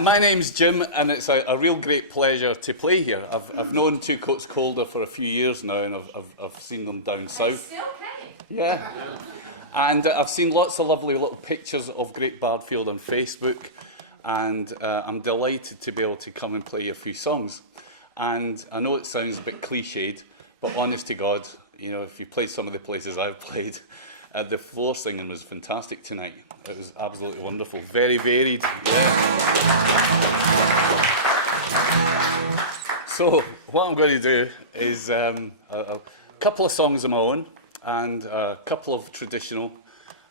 My name's Jim, and it's a real great pleasure to play here. I've known Two Coats Colder for a few years now, and I've seen them down south. Still paying. Yeah. And I've seen lots of lovely little pictures of Great Bardfield on Facebook, and I'm delighted to be able to come and play a few songs. And I know it sounds a bit cliched, but honest to God, you know, if you play some of the places I've played, the floor singing was fantastic tonight. It was absolutely wonderful. Very varied. Yeah. So what I'm going to do is a couple of songs of my own, and a couple of traditional,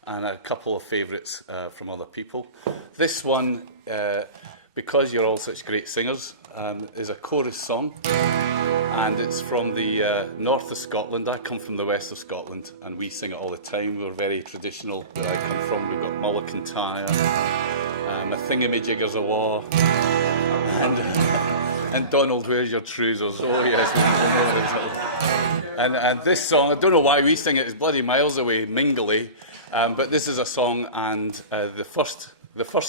and a couple of favourites from other people. This one, because you're all such great singers, is a chorus song. And it's from the north of Scotland. I come from the west of Scotland, and we sing it all the time. We're very traditional where I come from. We've got Mulla Kintyre, a thingamajigger's a wa, and Donald, where's your trousers? Oh yes. And this song, I don't know why we sing it, it's bloody miles away, mingly, but this is a song, and the first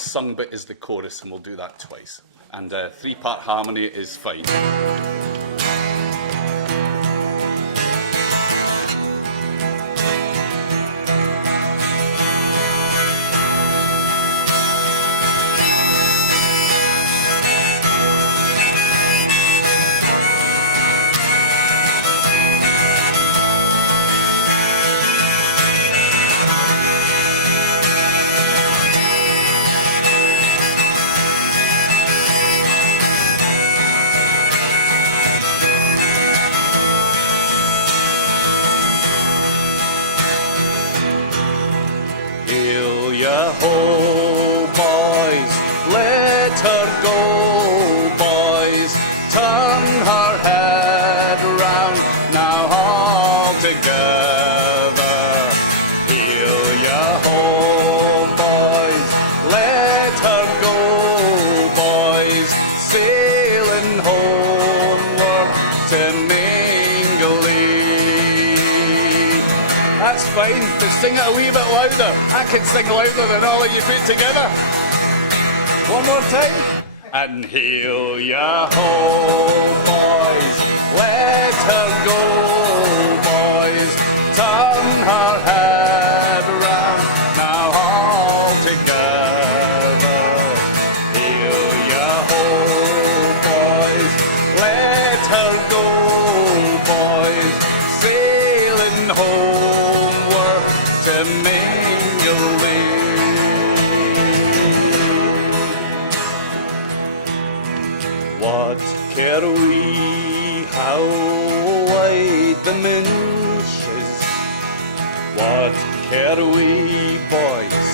sung bit is the chorus, and we'll do that twice. And three-part harmony is fine. Ho, boys, let her go, boys, turn her head round, now all together. Heel ya ho, boys, let her go, boys, sailing homeward to Mingley. That's fine, but sing it a wee bit louder. I can sing louder than all of you put together. One more time. And heel ya ho, boys, let her go, boys, turn her head round, now all together. Heel ya ho, boys, let her go, boys, sailing homeward to Mingley. What care we how wide the minch is? What care we, boys,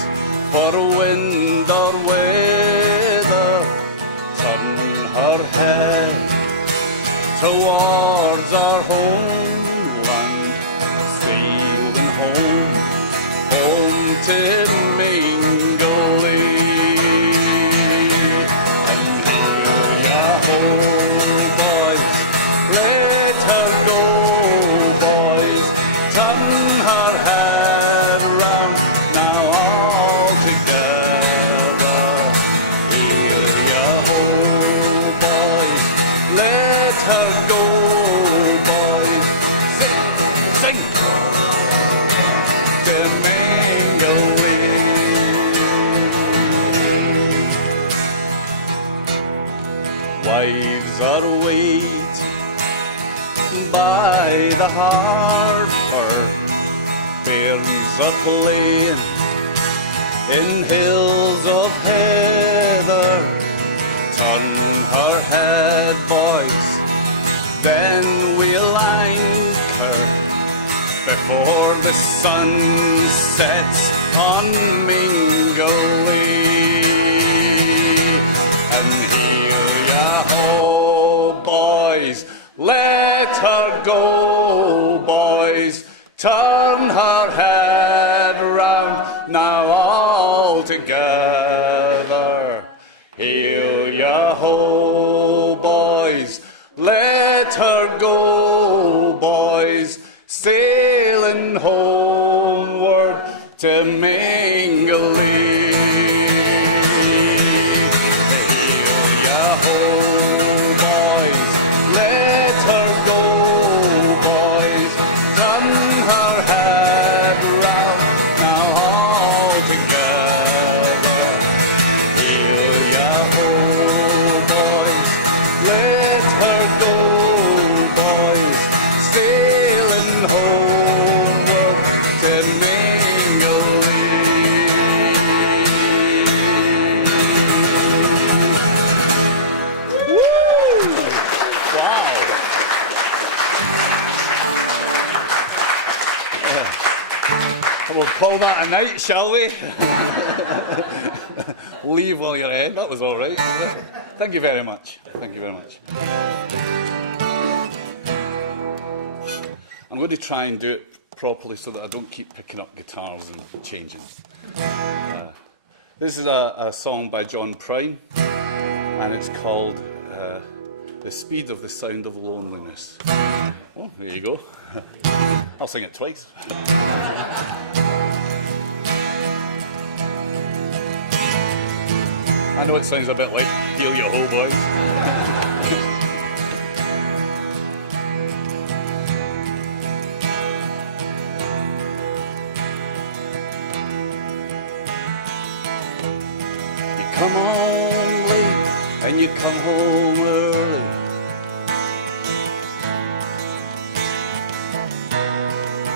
for wind or weather? Turn her head towards our homeland, sailing home, home to Mingley. Oh, boys, let her go, boys, turn her head round, now all together. Here ya ho, boys, let her go, boys, sing, sing, to Mingley. Wives are waiting by the harbour, bairns are playing in hills of heather. Turn her head, boys, then we'll anchor before the sun sets on Mingley. And here ya ho, boys, let her go, boys, turn her head round, now all together. Here ya ho, boys, let her go, boys, sailing homeward to Mingley. ho, boys, let her go, boys, turn her head round, now all together. Heel-ya-ho, boys, let her go, boys, sailing homeward to We'll call that a night, shall we? Leave while you're ahead. That was all right. Thank you very much. Thank you very much. I'm going to try and do it properly so that I don't keep picking up guitars and changing. This is a song by John Prine, and it's called The Speed of the Sound of Loneliness. Oh, there you go. I'll sing it twice. I know it sounds a bit like Heel-ya-ho, boys. You come home late and you come home early.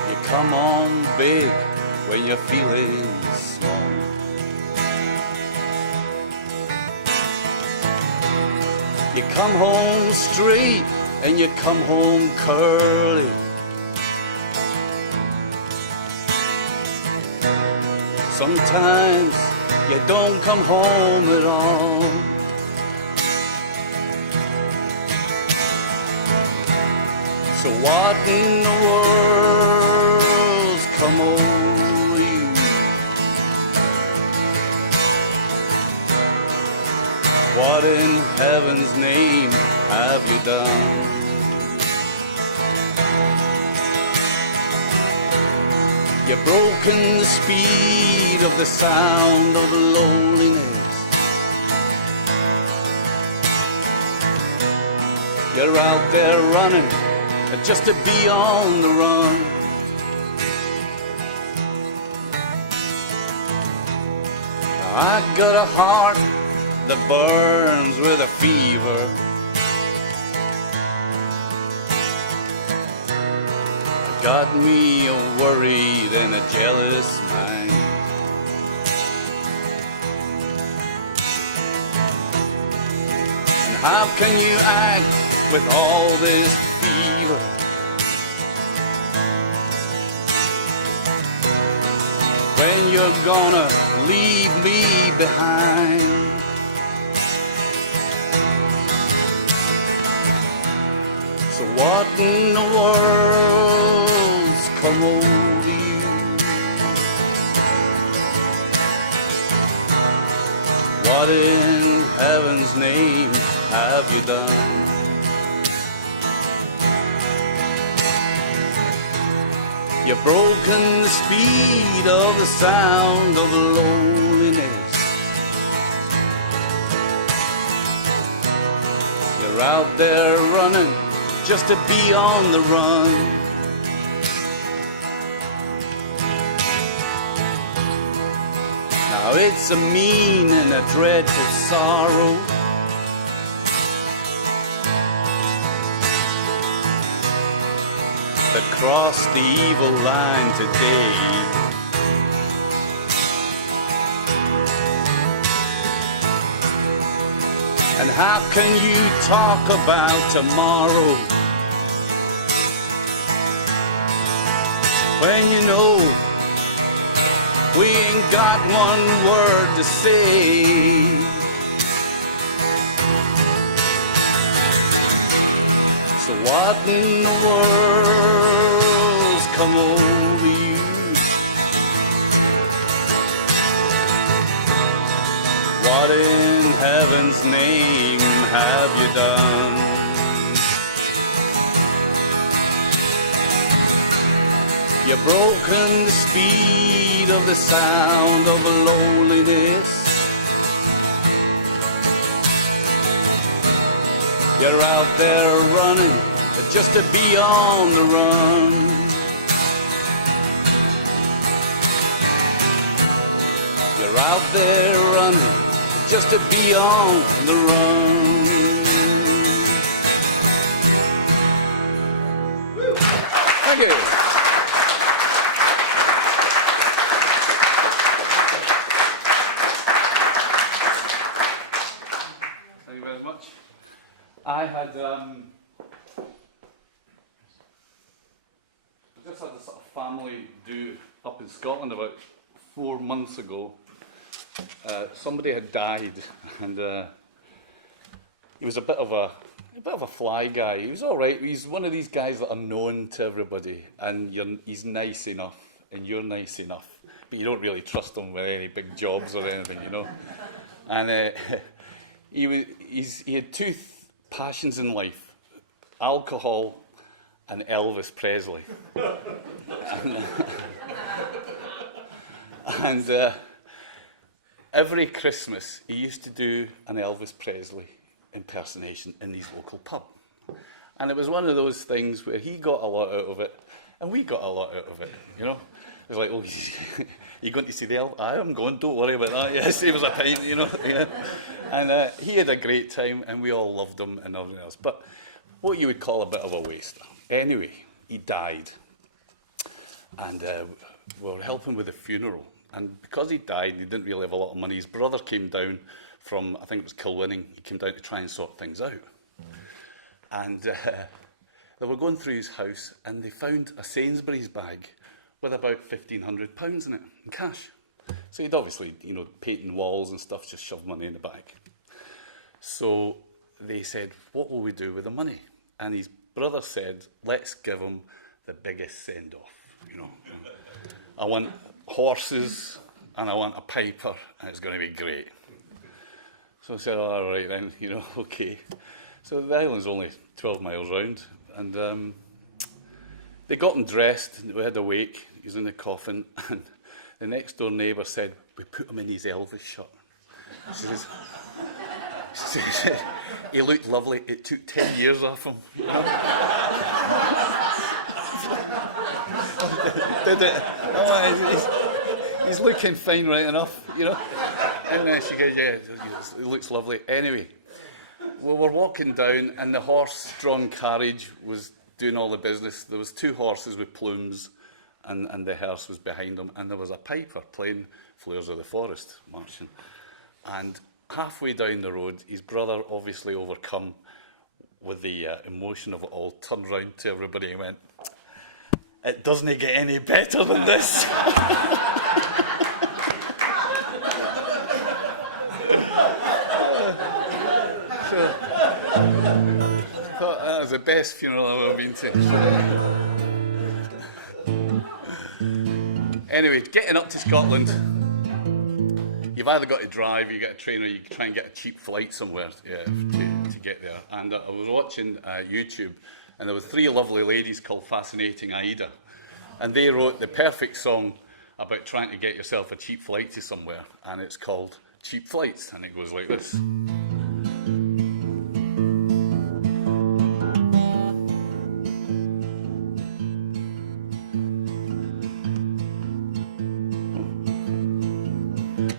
You come on big when you're feeling small. You come home straight and you come home curly. Sometimes you don't come home at all. So what in the world's come over you? What in heaven's name have you done? You've broken the speed of the sound of loneliness. You're out there running just to be on the run. I got a heart that burns with a fever. Got me a worried and a jealous mind. And how can you act with all this fever? When you're gonna leave me behind? So what in the world's come over you? What in heaven's name have you done? You've broken the speed of the sound of loneliness. You're out there running just to be on the run. Now it's a mean and a dreadful sorrow. That crossed the evil line today. And how can you talk about tomorrow when you know we ain't got one word to say? So what in the world's come over you? What in heaven's name have you done? You've broken the speed of the sound of loneliness. You're out there running just to be on the run. You're out there running just to be on the run. Thank you. Thank you very much. I had just had a sort of family do up in Scotland about 4 months ago. Somebody had died, and he was a bit of a fly guy. He was all right. He's one of these guys that are known to everybody, and he's nice enough, and you're nice enough, but you don't really trust him with any big jobs or anything, you know. And he had two passions in life: alcohol and Elvis Presley. and every Christmas, he used to do an Elvis Presley impersonation in his local pub. And it was one of those things where he got a lot out of it, and we got a lot out of it, you know. It was like, oh, you going to see the Elvis? I am going, don't worry about that. Yes, he was a pint, you know. Yeah. And he had a great time, and we all loved him and everything else. But what you would call a bit of a waster. Anyway, he died. And we were helping with the funeral. And because he died, he didn't really have a lot of money. His brother came down from, I think it was Kilwinning. He came down to try and sort things out. And they were going through his house, and they found a Sainsbury's bag with about £1,500 in it, in cash. So he'd obviously, you know, painting walls and stuff, just shoved money in the bag. So they said, what will we do with the money? And his brother said, let's give him the biggest send-off, you know. I want horses, and I want a piper, and it's going to be great. So I said, oh, all right then, you know, okay. So the island's only 12 miles round, and they got him dressed, we had a wake, he was in the coffin, and the next door neighbour said, we put him in his Elvis shirt. She said, he looked lovely, it took 10 years off him. You know? Did it? Oh, he's looking fine right enough, you know. And then she goes, yeah, it looks lovely. Anyway, we were walking down, and the horse-drawn carriage was doing all the business. There was 2 horses with plumes, and the hearse was behind them, and there was a piper playing Flowers of the Forest, marching. And halfway down the road, his brother, obviously overcome with the emotion of it all, turned round to everybody and went, it doesn't get any better than this. So, I thought that was the best funeral I've ever been to. Anyway, getting up to Scotland, you've either got to drive, you get a train, or you try and get a cheap flight somewhere to get there. And I was watching YouTube, and there were 3 lovely ladies called Fascinating Aida, and they wrote the perfect song about trying to get yourself a cheap flight to somewhere, and it's called Cheap Flights, and it goes like this.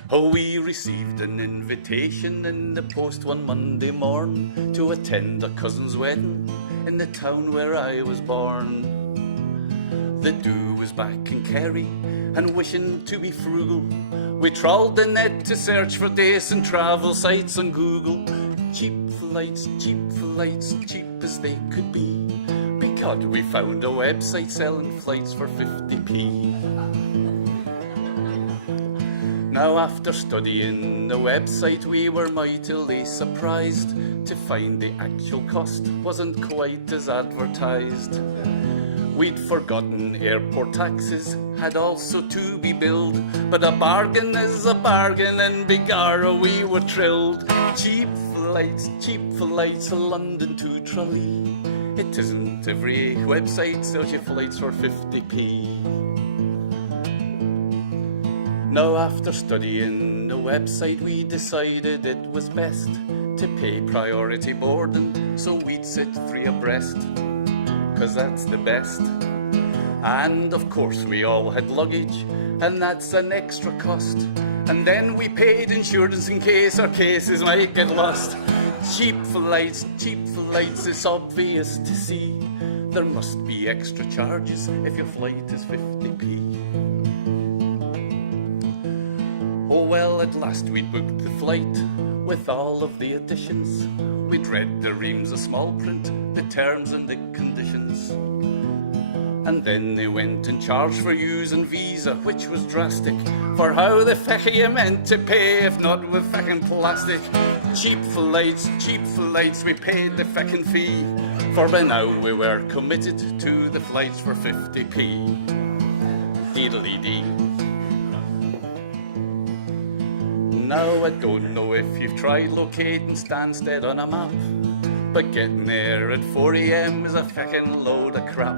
Oh, we received an invitation in the post one Monday morn to attend a cousin's wedding in the town where I was born. The do was back in Kerry, and wishing to be frugal, we trawled the net to search for days and travel sites on Google. Cheap flights, cheap as they could be, because we found a website selling flights for 50p. Now after studying the website, we were mightily surprised to find the actual cost wasn't quite as advertised. We'd forgotten airport taxes had also to be billed, but a bargain is a bargain, and begorra we were thrilled. Cheap flights, London to Tralee. It isn't every website sells you flights for 50p. Now after studying the website, we decided it was best to pay priority boarding, so we'd sit 3 abreast, 'cause that's the best. And of course we all had luggage, and that's an extra cost. And then we paid insurance in case our cases might get lost. Cheap flights, it's obvious to see. There must be extra charges if your flight is 50p. Oh well, at last we'd booked the flight with all of the additions. We'd read the reams of small print, the terms and the conditions. And then they went and charged for using Visa, which was drastic. For how the feck are you meant to pay if not with feckin' plastic? Cheap flights, we paid the feckin' fee. For by now we were committed to the flights for 50p. Deedly-dee. Now I don't know if you've tried locating Stansted on a map, but getting there at 4 AM is a feckin' load of crap.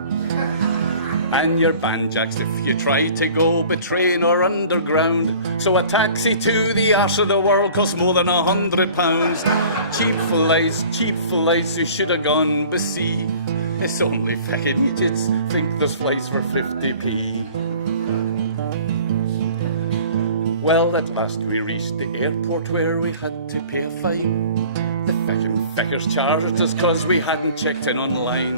And you're banjaxed if you try to go by train or underground. So a taxi to the arse of the world costs more than £100. Cheap flights, you should have gone by sea. It's only feckin' idiots think there's flights for 50p. Well, at last we reached the airport where we had to pay a fine. The feckin' feckers charged us 'cause we hadn't checked in online.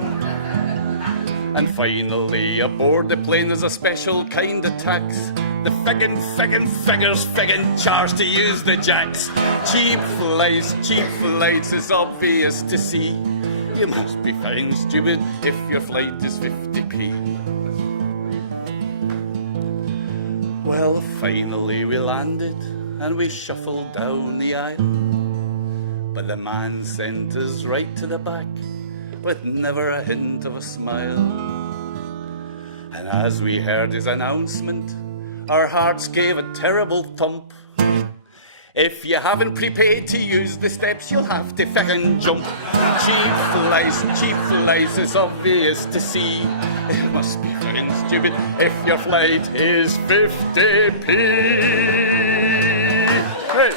And finally, aboard the plane there's a special kind of tax. The feckin' charged to use the jacks. Cheap flights, it's obvious to see. You must be fine stupid if your flight is 50p. Well, finally we landed and we shuffled down the aisle. But the man sent us right to the back with never a hint of a smile. And as we heard his announcement, our hearts gave a terrible thump. If you haven't prepaid to use the steps, you'll have to feckin' jump. Cheap flights, it's obvious to see. It must be feckin' stupid if your flight is 50p. Hey.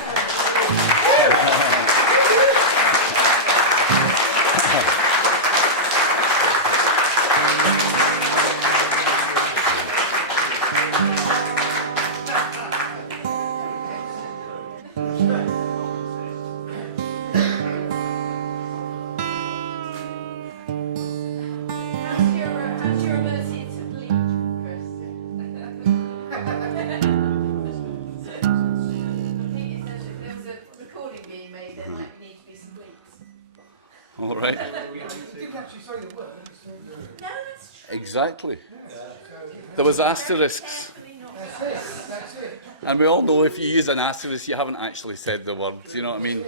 All right. Exactly. There was asterisks. And we all know if you use an asterisk, you haven't actually said the words. You know what I mean?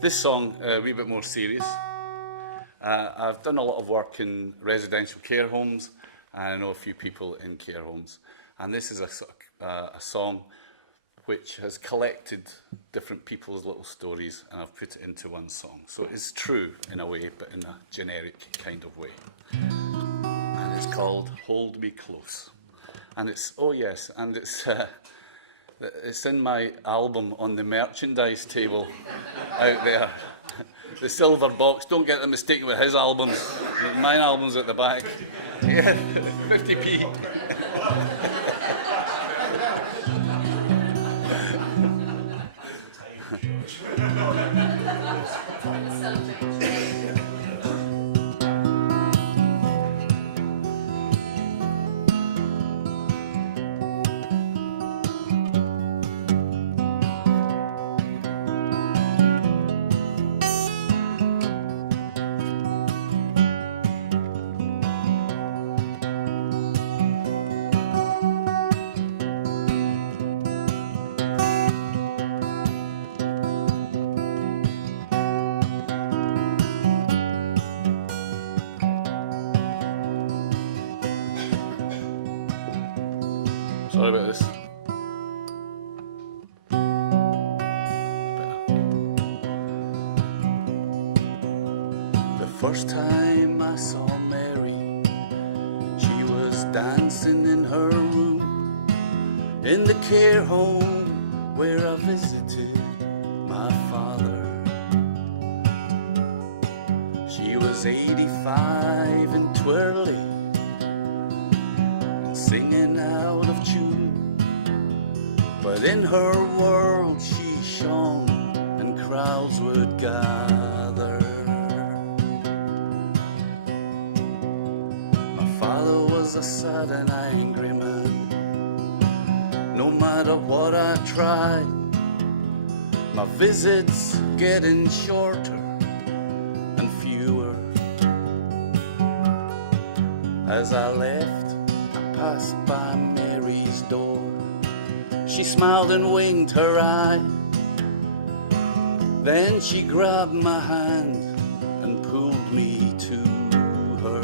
This song, a wee bit more serious. I've done a lot of work in residential care homes, and I know a few people in care homes. And this is a song which has collected different people's little stories, and I've put it into one song. So it's true in a way, but in a generic kind of way. And it's called Hold Me Close. And it's, oh yes, and it's in my album on the merchandise table out there. The silver box, don't get them mistaken with his albums. My album's at the back. Yeah, 50p. Sorry about this. First time I saw Mary, she was dancing in her room in the care home where I visited my father. She was 85 and twirly and singing out of tune, but in her world she shone and crowds would gather. Father was a sad and angry man. No matter what I tried, my visits getting shorter and fewer. As I left, I passed by Mary's door. She smiled and winked her eye. Then she grabbed my hand and pulled me to her.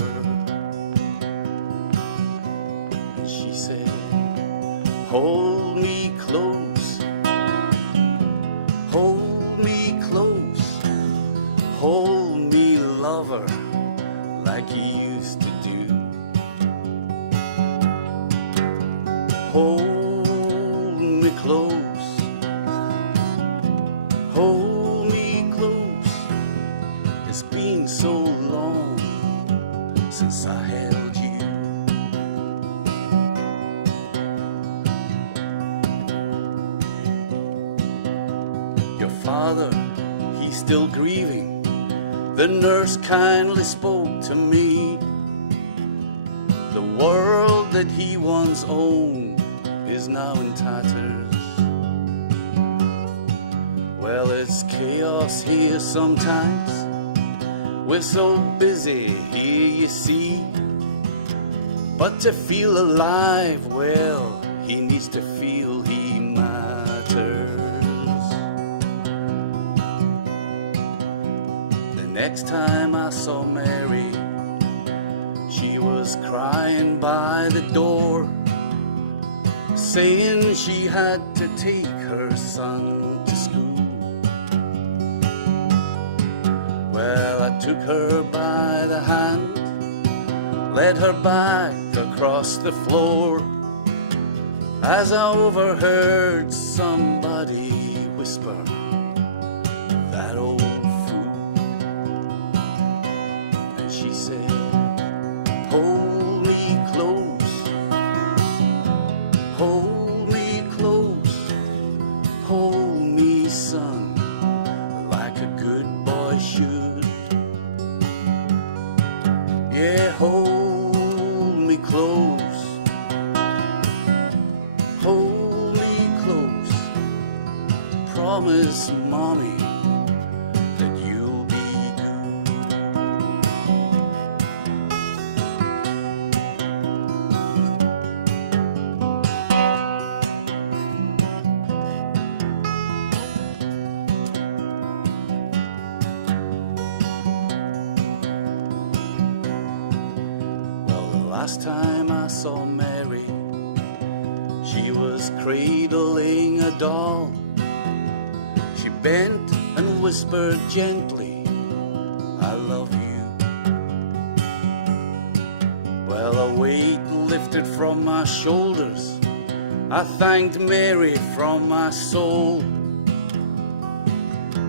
She said, hold me close, hold me close, hold me lover, like you used to do. Hold me close, hold me close. It's been so long since I held you. Father, he's still grieving. The nurse kindly spoke to me. The world that he once owned is now in tatters. Well, it's chaos here sometimes. We're so busy here, you see. But to feel alive, well, he needs to feel he matters. Next time I saw Mary, she was crying by the door, saying she had to take her son to school. Well, I took her by the hand, led her back across the floor, as I overheard somebody whisper, that old she said, hold me close, hold me close, hold me, son, like a good boy should. Yeah, hold me close, hold me close. Promise, mommy, last time I saw Mary, she was cradling a doll. She bent and whispered gently, I love you. Well, a weight lifted from my shoulders. I thanked Mary from my soul.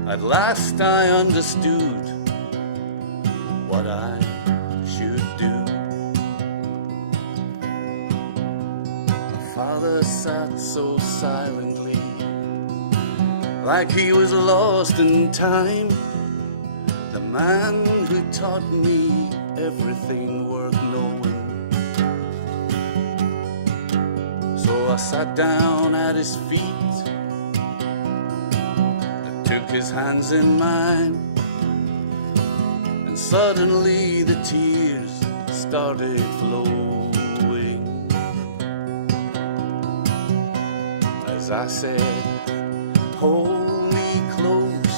At last I understood what I should do. Father sat so silently, like he was lost in time. The man who taught me everything worth knowing. So I sat down at his feet and took his hands in mine, and suddenly the tears started flowing. As I said, hold me close,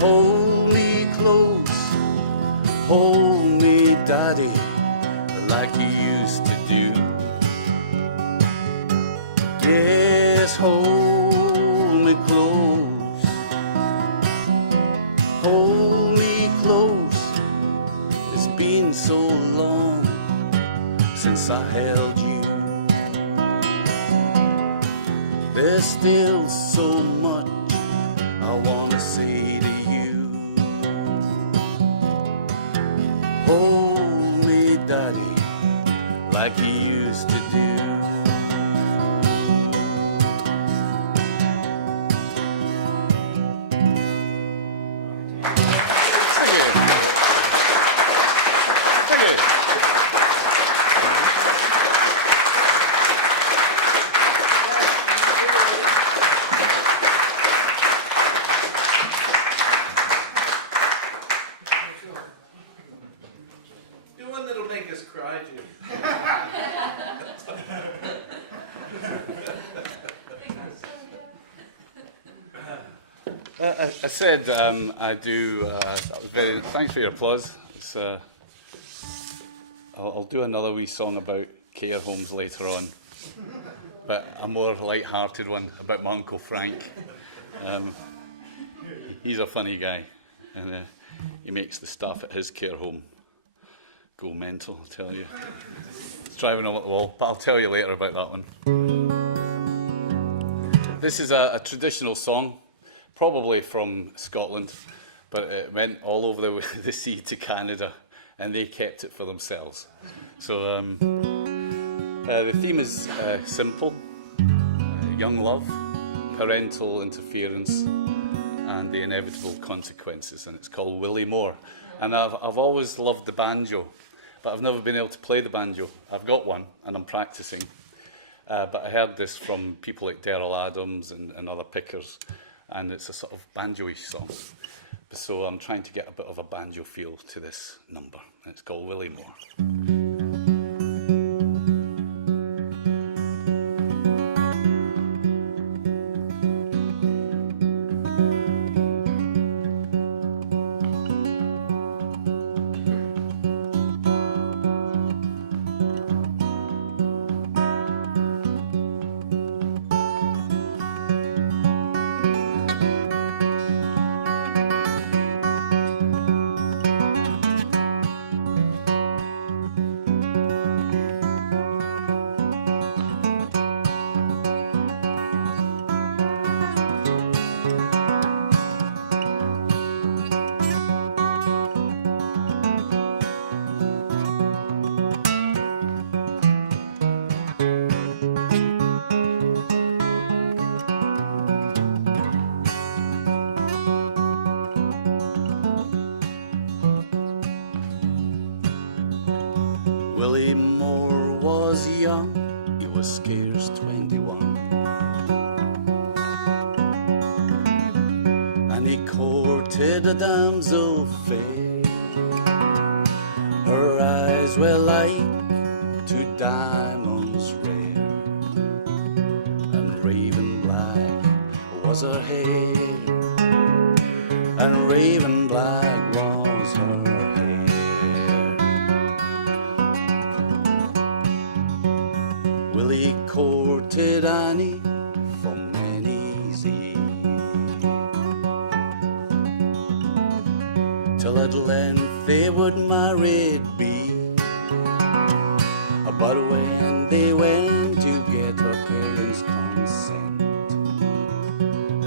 hold me close, hold me, Daddy, like you used to do. Yes, hold me close, hold me there's still so much I want to say to you. Hold me, Daddy, like you used to do. I said I do. Thanks for your applause. I'll do another wee song about care homes later on, but a more light-hearted one about my Uncle Frank. He's a funny guy, and he makes the staff at his care home go mental, I'll tell you. It's driving him up the wall, but I'll tell you later about that one. This is a traditional song, probably from Scotland, but it went all over the sea to Canada, and they kept it for themselves. So the theme is simple: young love, parental interference, and the inevitable consequences. And it's called Willie Moore. And I've always loved the banjo, but I've never been able to play the banjo. I've got one, and I'm practicing. But I heard this from people like Daryl Adams and other pickers, and it's a sort of banjo-ish song. So I'm trying to get a bit of a banjo feel to this number. It's called Willie Moore. Willie Moore was young, he was scarce 21, and he courted a damsel fair. Her eyes were like two diamonds rare, and raven black was her hair, and raven black was her hair. Willie courted Annie for many's a year, till at length they would married be. But when they went to get her parents' consent,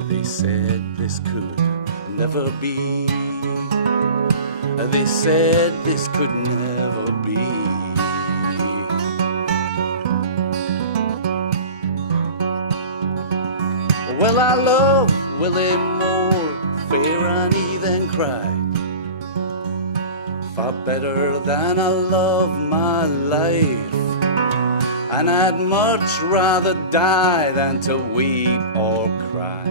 they said this could never be. They said this could never be. Well, I love Willie Moore, fair Annie then cried, far better than I love my life, and I'd much rather die than to weep or cry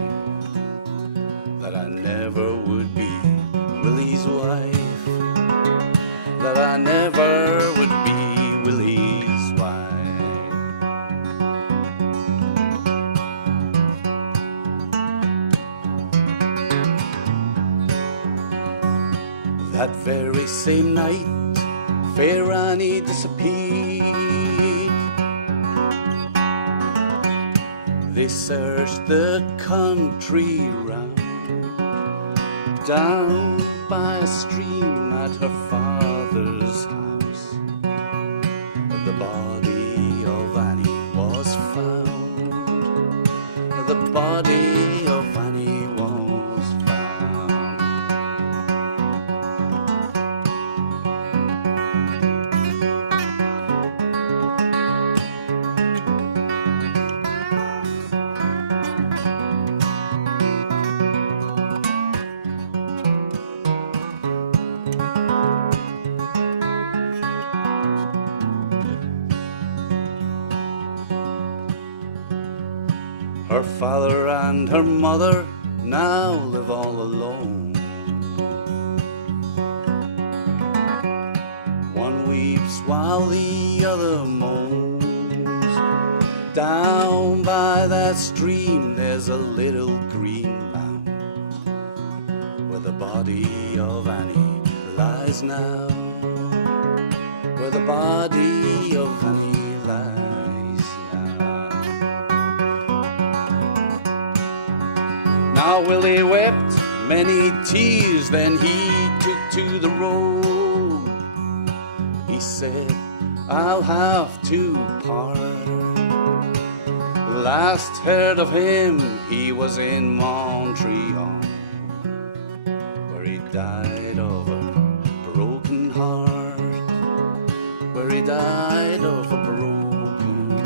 that I never would be Willie's wife, that I never would be Willie's wife. That very same night, fair Annie disappeared. They searched the country round, down by a stream at her father's house. The body of Annie was found. the body of Annie was found. Her father and her mother now live all alone. One weeps while the other moans. Down by that stream there's a little green mound where the body of Annie lies now. Where the body of Annie lies now. Now Willie wept many tears, then he took to the road. He said, I'll have to part. Last heard of him, he was in Montreal, where he died of a broken heart. Where he died of a broken heart.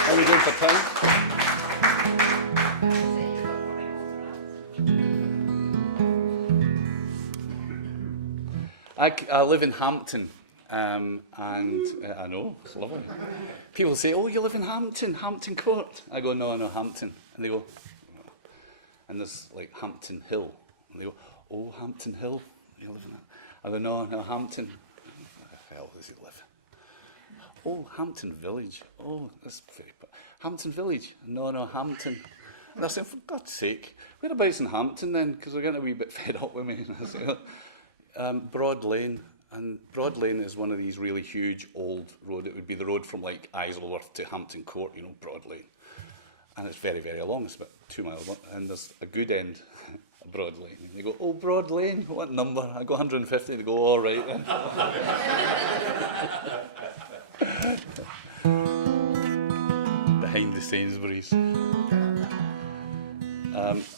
How are we doing for time? I live in Hampton, and I know, it's lovely. People say, oh, you live in Hampton Court. I go, no, Hampton. And they go, and there's like Hampton Hill. And they go, oh, Hampton Hill, you live in that? I go, no, Hampton. Where the hell does he live? Oh, Hampton Village. Oh, that's very bad. Hampton Village. No, Hampton. And I said, for God's sake, whereabouts in Hampton then? Because they're getting a wee bit fed up with me. And I said, Broad Lane. And Broad Lane is one of these really huge old road. It would be the road from like Isleworth to Hampton Court, Broad Lane. And it's very, very long. It's about 2 miles long. And there's a good end, a Broad Lane. And they go, oh, Broad Lane, what number? I go 150. They go, all right then. Behind the Sainsbury's.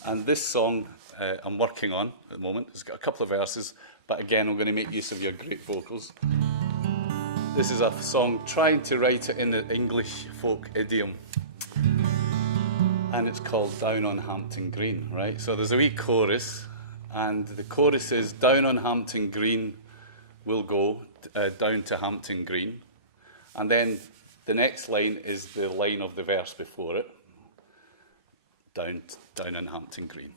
And this song I'm working on at the moment. It's got a couple of verses, but again, I'm going to make use of your great vocals. This is a song trying to write it in the English folk idiom. And it's called Down on Hampton Green, right? So there's a wee chorus, and the chorus is, down on Hampton Green we'll go, down to Hampton Green. And then the next line is the line of the verse before it. Down on Hampton Green.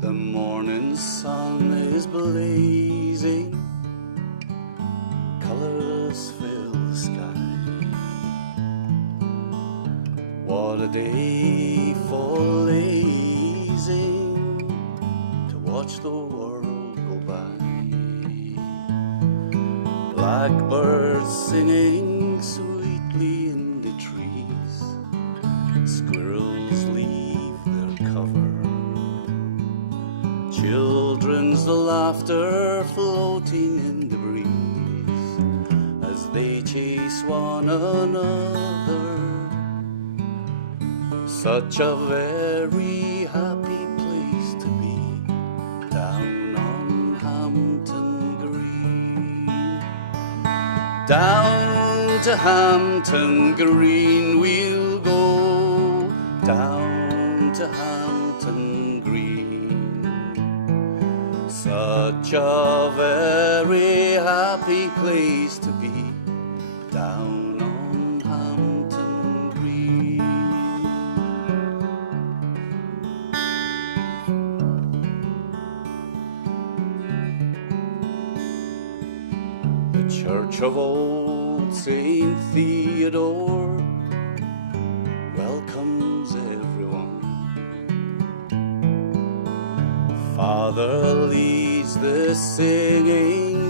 The morning sun is blazing, colours fill the sky. What a day for lazing, to watch the world go by. Blackbirds singing sweetly in the trees, squirrels leave their cover, children's laughter floating in the breeze as they chase one another. Such a very happy place to be, down on Hampton Green. Down to Hampton Green we'll go, down to Hampton Green. Such a very happy place to be, down on Hampton Green. The church of old St. Theodore welcomes everyone. Father leads the singing,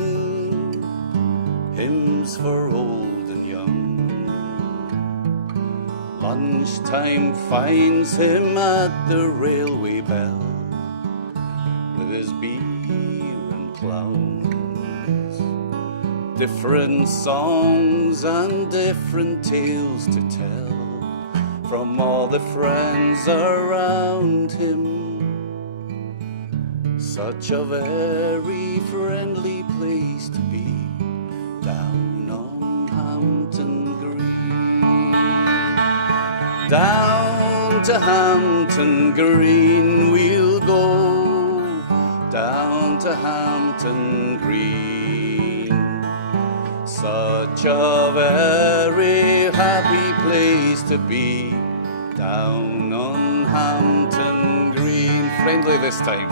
hymns for old and young. Lunchtime finds him at the railway bell with his beer and clowns. Different songs and different tales to tell from all the friends around him. Such a very friendly place to be, down on Hampton Green. Down to Hampton Green we'll go, down to Hampton Green. Such a very happy place to be, down on Hampton Green. Friendly this time.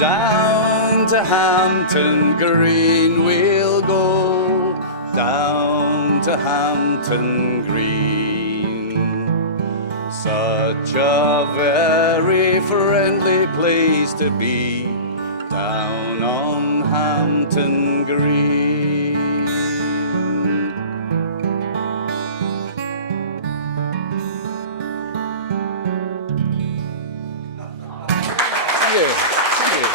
Down to Hampton Green we'll go, down to Hampton Green. Such a very friendly place to be, down on Hampton Green. Thank you. Thank you.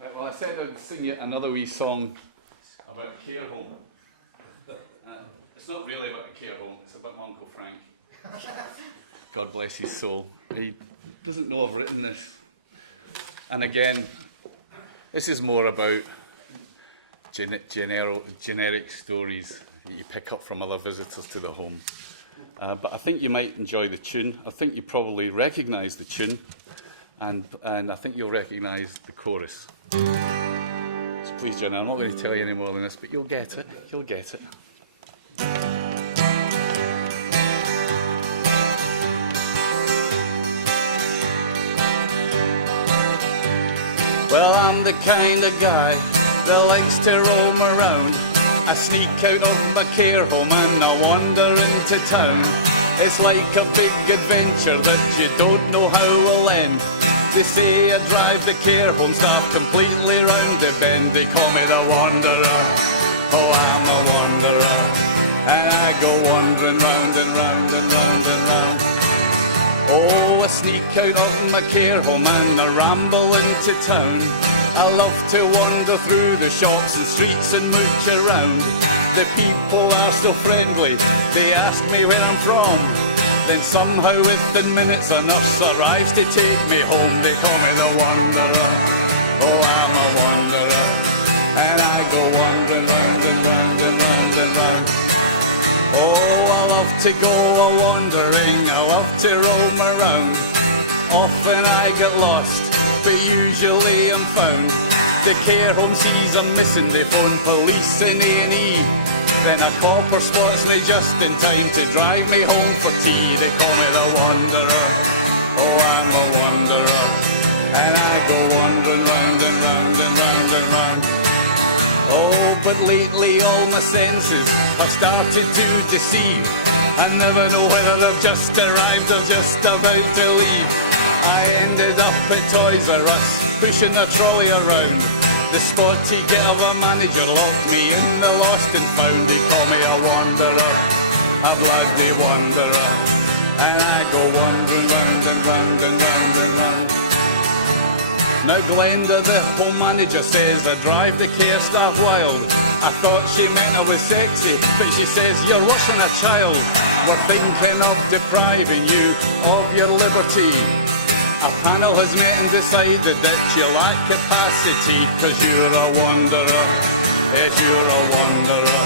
Right, well, I said I'd sing you another wee song about a care home. It's not really about a care home, it's about my Uncle Frank. God bless his soul. He doesn't know I've written this. And again, this is more about generic stories that you pick up from other visitors to the home. But I think you might enjoy the tune. I think you probably recognise the tune, and I think you'll recognise the chorus. So please, Jenna, I'm not going to tell you any more than this, but you'll get it. You'll get it. Well, I'm the kind of guy that likes to roam around. I sneak out of my care home and I wander into town. It's like a big adventure that you don't know how will end. They say I drive the care home staff completely round the bend. They call me the wanderer. Oh, I'm a wanderer. And I go wandering round and round and round and round. Oh, I sneak out of my care home and I ramble into town. I love to wander through the shops and streets and mooch around. The people are so friendly, they ask me where I'm from. Then somehow within minutes a nurse arrives to take me home. They call me the wanderer. Oh, I'm a wanderer. And I go wandering round and round and round and round. Oh, I love to go a-wandering, I love to roam around. Often I get lost, but usually I'm found. The care home sees I'm missing, they phone police and A&E. Then a copper spots me just in time to drive me home for tea. They call me the wanderer. Oh, I'm a wanderer. And I go wandering round and round and round and round. Oh, but lately all my senses have started to deceive. I never know whether they've just arrived or just about to leave. I ended up at Toys R Us, pushing a trolley around. The sporty git of a manager locked me in the lost and found. He called me a wanderer, a bloody wanderer. And I go wandering round and round and round and round. Now Glenda, the home manager, says I drive the care staff wild. I thought she meant I was sexy, but she says you're worse than a child. We're thinking of depriving you of your liberty. A panel has met and decided that you lack capacity, 'cause you're a wanderer, yes, you're a wanderer,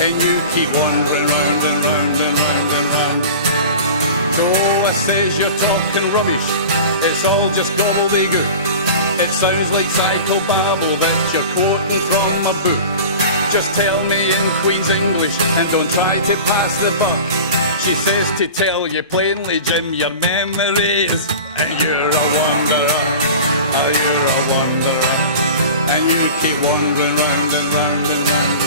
and you keep wandering round and round and round and round. So I says you're talking rubbish, it's all just gobbledygook. It sounds like psychobabble that you're quoting from a book. Just tell me in Queen's English and don't try to pass the buck. She says to tell you plainly, Jim, your memory is, and you're a wanderer, oh, you're a wanderer, and you keep wandering round and round and round.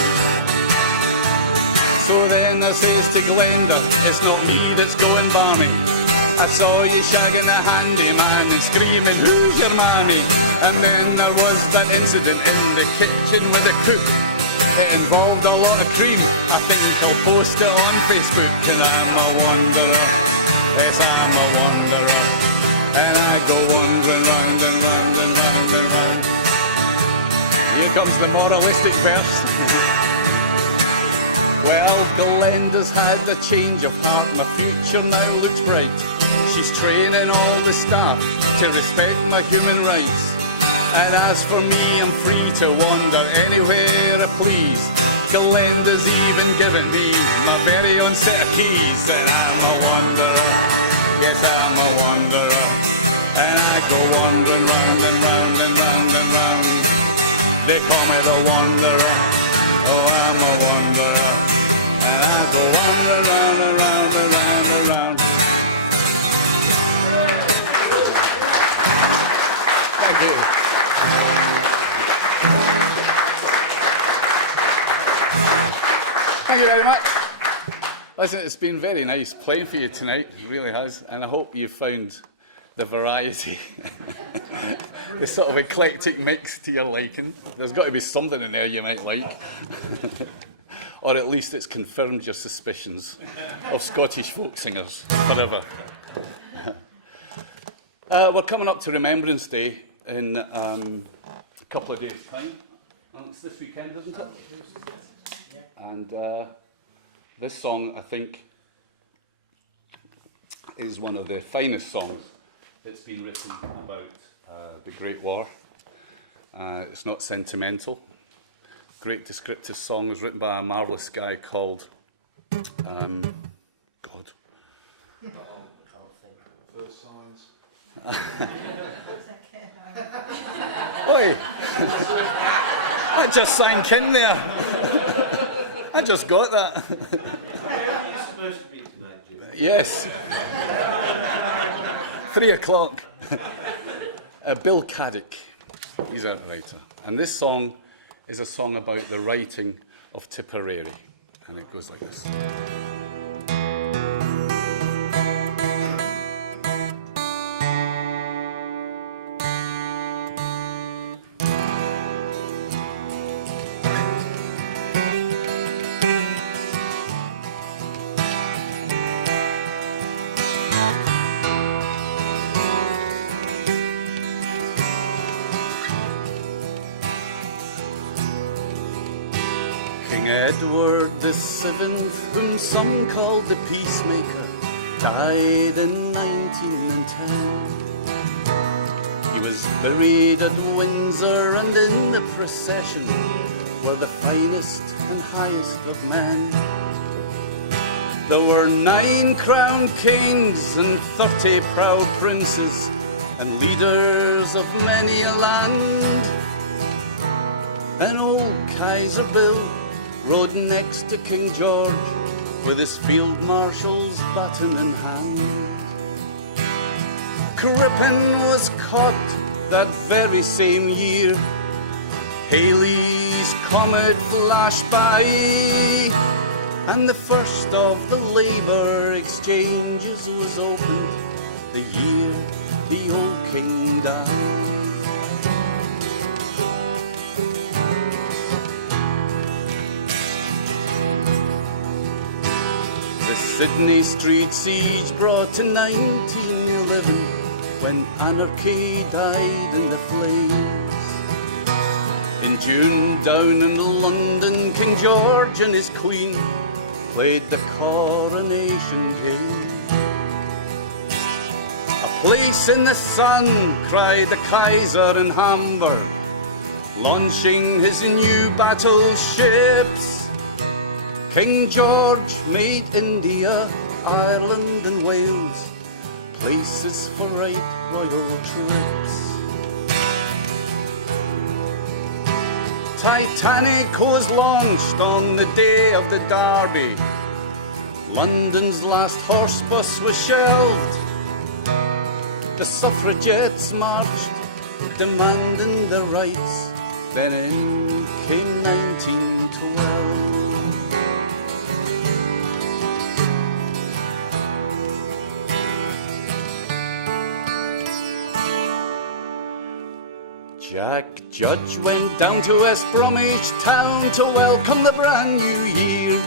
So then I says to Glenda, it's not me that's going barmy. I saw you shagging a handyman and screaming, who's your mammy? And then there was that incident in the kitchen with the cook. It involved a lot of cream. I think I'll post it on Facebook. And I'm a wanderer, yes, I'm a wanderer, and I go wandering round and round and round and round. Here comes the moralistic verse. Well, Glenda's had a change of heart. My future now looks bright. She's training all the staff to respect my human rights. And as for me, I'm free to wander anywhere I please. Glenda's even given me my very own set of keys. And I'm a wanderer, yes, I'm a wanderer, and I go wandering round and round and round and round. They call me the wanderer, oh, I'm a wanderer, and I go wandering round and round and round and round. Thank you. Thank you very much. Listen, it's been very nice playing for you tonight. It really has. And I hope you found the variety, the sort of eclectic mix to your liking. There's got to be something in there you might like. Or at least it's confirmed your suspicions of Scottish folk singers forever. We're coming up to Remembrance Day in a couple of days' time. Well, it's this weekend, isn't it? And this song, I think, is one of the finest songs that's been written about the Great War. It's not sentimental. Great descriptive song. It was written by a marvellous guy called God. First signs. Oi! That just sank in there. I just got that. You're supposed to be tonight, Jim. Yes. 3 o'clock. Bill Caddick. He's a writer. And this song is a song about the writing of Tipperary. And it goes like this. Edward the Seventh, whom some called the Peacemaker, died in 1910. He was buried at Windsor, and in the procession were the finest and highest of men. There were 9 crowned kings and 30 proud princes, and leaders of many a land. And old Kaiser Bill rode next to King George with his field marshal's baton in hand. Crippen was caught that very same year. Halley's comet flashed by. and the first of the labour exchanges was opened the year the old king died. The Sydney Street siege brought to 1911 when anarchy died in the flames. In June, down in London, King George and his Queen played the coronation game. A place in the sun, cried the Kaiser in Hamburg, launching his new battleships. King George made India, Ireland and Wales places for right royal trips. Titanic was launched on the day of the Derby. London's last horse bus was shelved. The suffragettes marched, demanding their rights. Then in came 1912. Jack Judge went down to West Bromwich town to welcome the brand new year.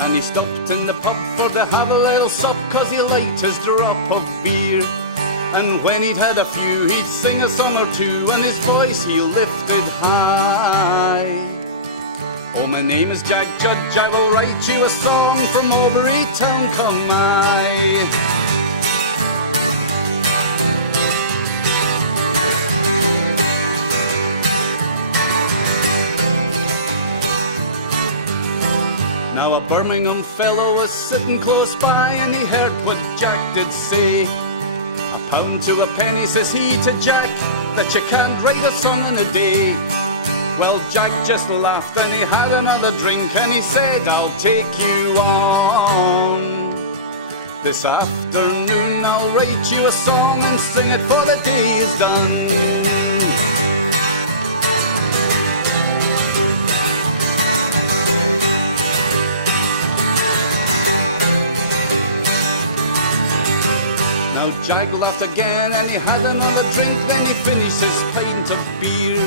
And he stopped in the pub for to have a little sup, 'cause he liked his drop of beer. And when he'd had a few, he'd sing a song or two, and his voice he lifted high. Oh, my name is Jack Judge, I will write you a song from Albury town, come I. Now a Birmingham fellow was sitting close by, and he heard what Jack did say. A pound to a penny, says he to Jack, that you can't write a song in a day. Well, Jack just laughed and he had another drink, and he said, I'll take you on. This afternoon I'll write you a song and sing it for the day is done. Now Jack laughed again and he had another drink, then he finished his pint of beer.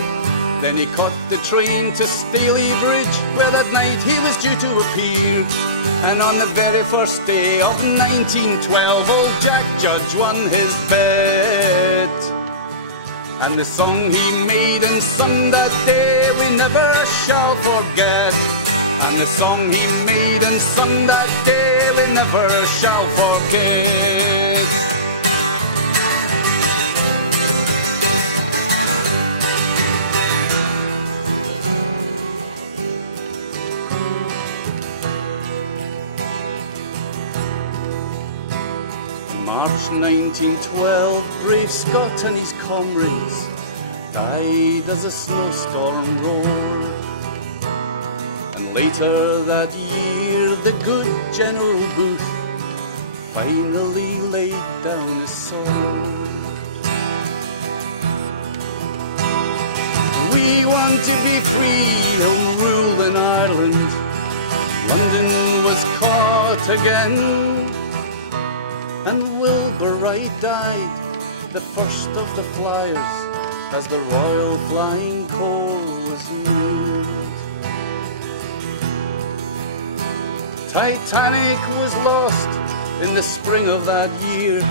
Then he caught the train to Staley Bridge, where that night he was due to appear. And on the very first day of 1912, old Jack Judge won his bet. And the song he made and sung that day we never shall forget. And the song he made and sung that day we never shall forget. March 1912, brave Scott and his comrades died as a snowstorm roared. And later that year, the good General Booth finally laid down his sword. We want to be free, home rule in Ireland. London was caught again. And Wilbur Wright died, the first of the flyers, as the Royal Flying Corps was made. Titanic was lost in the spring of that year,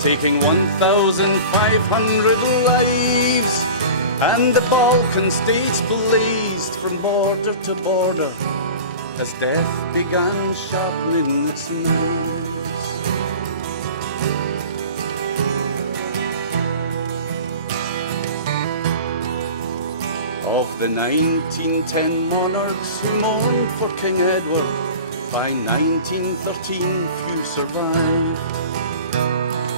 taking 1,500 lives, and the Balkan states blazed from border to border as death began sharpening its knives. Of the 1910 monarchs who mourned for King Edward, by 1913 few survived.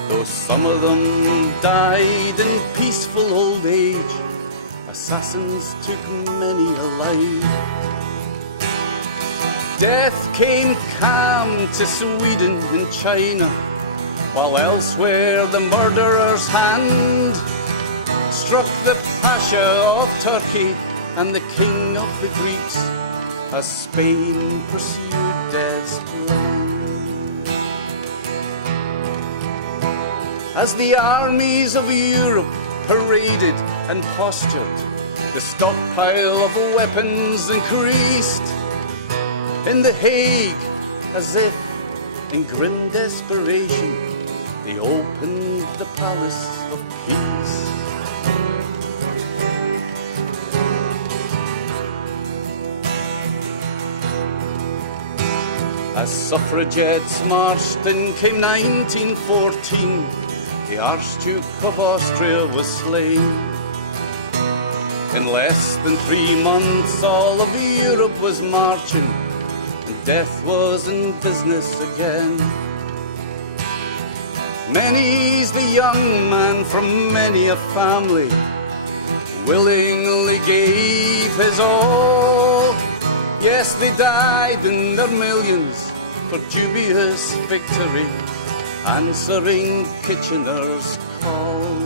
Though some of them died in peaceful old age, assassins took many a life. Death came calm to Sweden and China, while elsewhere the murderer's hand struck the Pasha of Turkey and the King of the Greeks, as Spain pursued death's plan. As the armies of Europe paraded and postured, the stockpile of weapons increased. In The Hague, as if in grim desperation, they opened the Palace of Peace. As suffragettes marched in came 1914, the Archduke of Austria was slain. In less than 3 months, all of Europe was marching, and death was in business again. Many's the young man from many a family, willingly gave his all. Yes, they died in their millions for dubious victory, answering Kitchener's call.